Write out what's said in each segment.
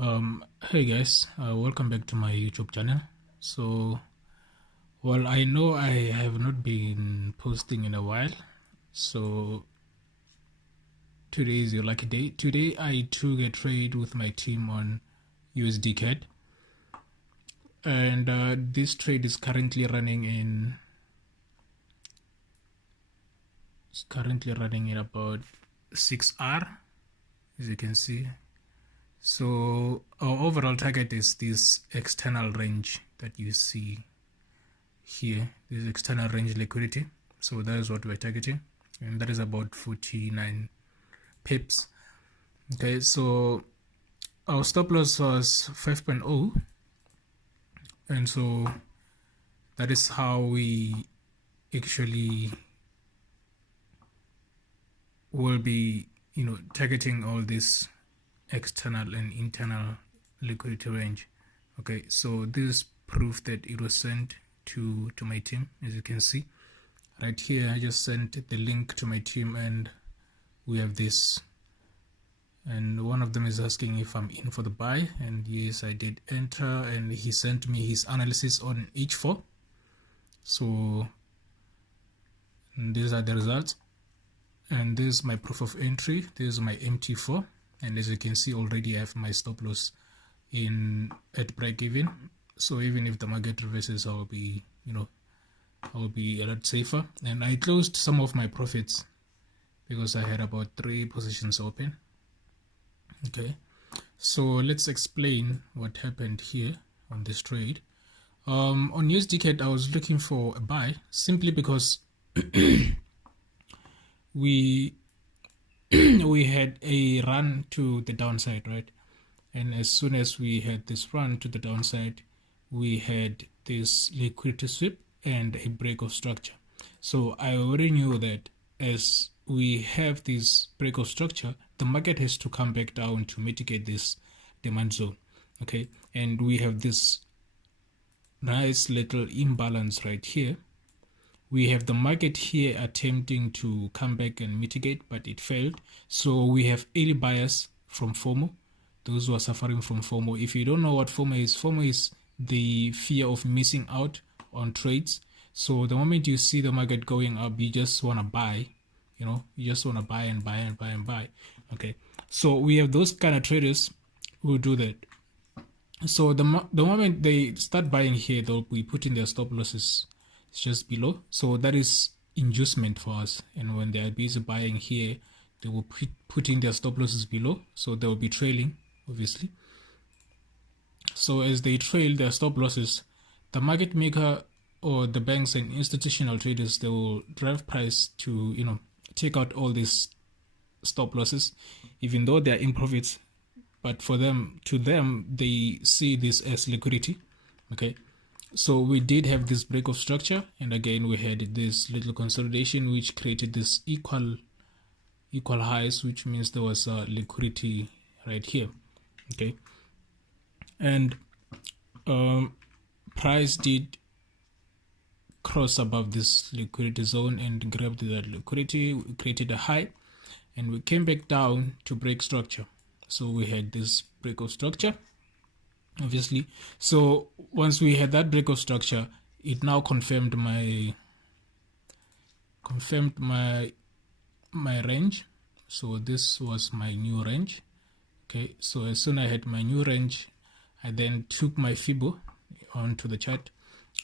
Hey guys, welcome back to my YouTube channel. So, well, I know I have not been posting in a while, so today is your lucky day. Today I took a trade with my team on USDCAD, and this trade is currently running in about 6R, as you can see. So our overall target is this external range that you see here, this external range liquidity. So that is what we're targeting, and that is about 49 pips. Okay, so our stop loss was 5.0, and so that is how we actually will be, targeting all this external and internal liquidity range. Okay, so this is proof that it was sent to my team. As you can see right here, I just sent the link to my team, and we have this, and one of them is asking if I'm in for the buy, and yes, I did enter, and he sent me his analysis on H4. So these are the results, and this is my proof of entry. This is my MT4, and as you can see already I have my stop loss at break even. So even if the market reverses, I'll be a lot safer. And I closed some of my profits because I had about 3 positions open. Okay, so let's explain what happened here on this trade. On USDCAD, I was looking for a buy simply because we had a run to the downside, right? And as soon as we had this run to the downside, we had this liquidity sweep and a break of structure. So I already knew that as we have this break of structure, the market has to come back down to mitigate this demand zone. Okay, and we have this nice little imbalance right here. We have the market here attempting to come back and mitigate, but it failed. So we have early buyers from FOMO, those who are suffering from FOMO. If you don't know what FOMO is the fear of missing out on trades. So the moment you see the market going up, you just want to buy, you just want to buy and buy and buy and buy. Okay, so we have those kind of traders who do that. So the moment they start buying here, they'll be putting their stop losses just below. So that is inducement for us, and when they are busy buying here, they will put in their stop losses below, so they will be trailing, obviously. So as they trail their stop losses, the market maker or the banks and institutional traders, they will drive price to take out all these stop losses, even though they are in profits, but to them they see this as liquidity. Okay, so we did have this break of structure, and again we had this little consolidation which created this equal highs, which means there was liquidity right here. Okay, and price did cross above this liquidity zone and grabbed that liquidity, created a high, and we came back down to break structure. So we had this break of structure, obviously. So once we had that break of structure, it now confirmed my range. So this was my new range. Okay, so as soon as I had my new range, I then took my Fibo onto the chart.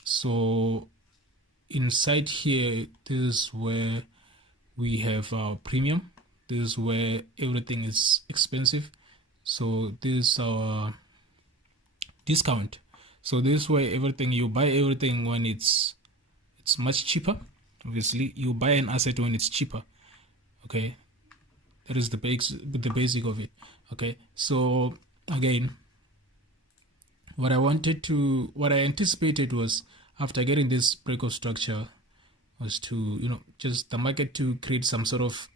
So inside here, this is where we have our premium. This is where everything is expensive. So this is our discount. So this is where you buy everything when it's much cheaper. Obviously, you buy an asset when it's cheaper. Okay, that is the basic of it. Okay, so again, what I anticipated was, after getting this break of structure, was to just the market to create some sort of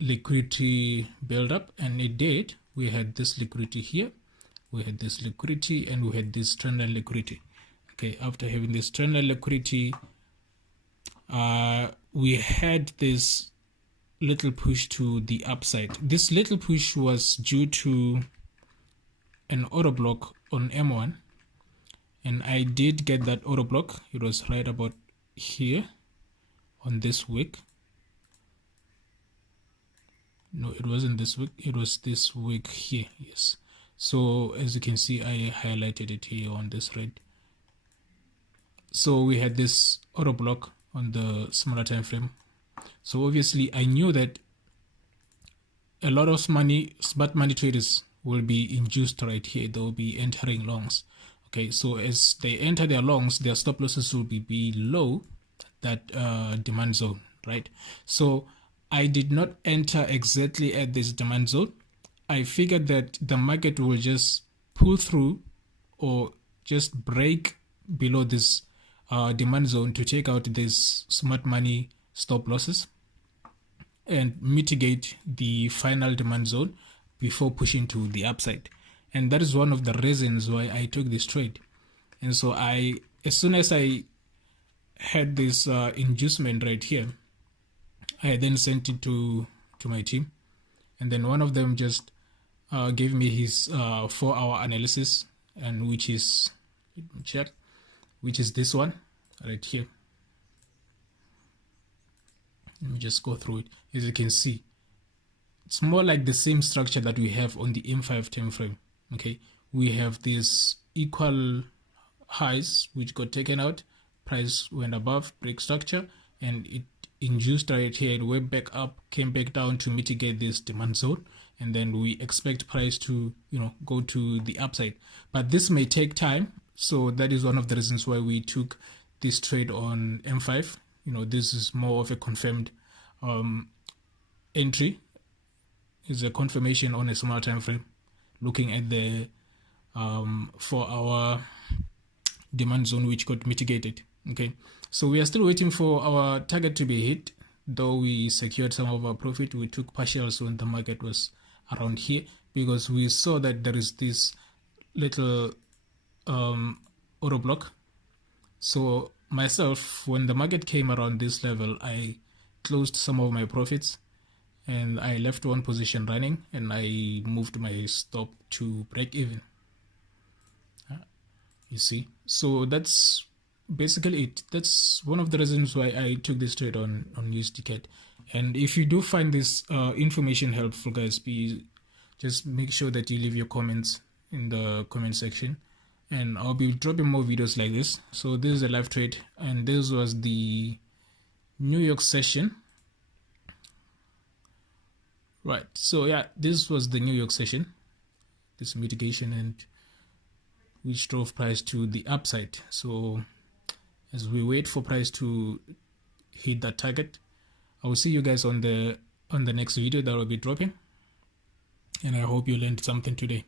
liquidity build-up, and it did. We had this liquidity here, we had this liquidity, and we had this trendline liquidity. Okay, after having this trendline liquidity, we had this little push to the upside. This little push was due to an order block on M1, and I did get that order block. It was right about here on this wick. No, it wasn't this wick, it was this wick here. Yes, so as you can see, I highlighted it here on this red. So we had this order block on the smaller time frame. So obviously I knew that a lot of smart money traders will be induced right here. They will be entering longs. Okay, so as they enter their longs, their stop losses will be below that demand zone, right? So I did not enter exactly at this demand zone. I figured that the market will just pull through or just break below this demand zone to take out these smart money stop losses and mitigate the final demand zone before pushing to the upside. And that is one of the reasons why I took this trade. And so as soon as I had this inducement right here, I then sent it to my team, and then one of them just gave me his 4-hour analysis, and which is, let me check, which is this one right here. Let me just go through it. As you can see, it's more like the same structure that we have on the M5 time frame. Okay, we have these equal highs which got taken out, price went above, break structure, and it induced right here, it went back up, came back down to mitigate this demand zone, and then we expect price to go to the upside. But this may take time, so that is one of the reasons why we took this trade on M5. This is more of a confirmed entry. Is a confirmation on a small time frame, looking at the 4-hour demand zone which got mitigated. Okay, so we are still waiting for our target to be hit. Though we secured some of our profit, we took partials when the market was around here, because we saw that there is this little order block. So myself, when the market came around this level, I closed some of my profits and I left one position running, and I moved my stop to break even. You see, so that's basically it. That's one of the reasons why I took this trade on USDCAD. And if you do find this information helpful, guys, please just make sure that you leave your comments in the comment section, and I'll be dropping more videos like this. So this is a live trade, and this was the New York session. Right, so yeah, this was the New York session, this mitigation, and which drove price to the upside. So as we wait for price to hit that target, I will see you guys on the next video that will be dropping, and I hope you learned something today.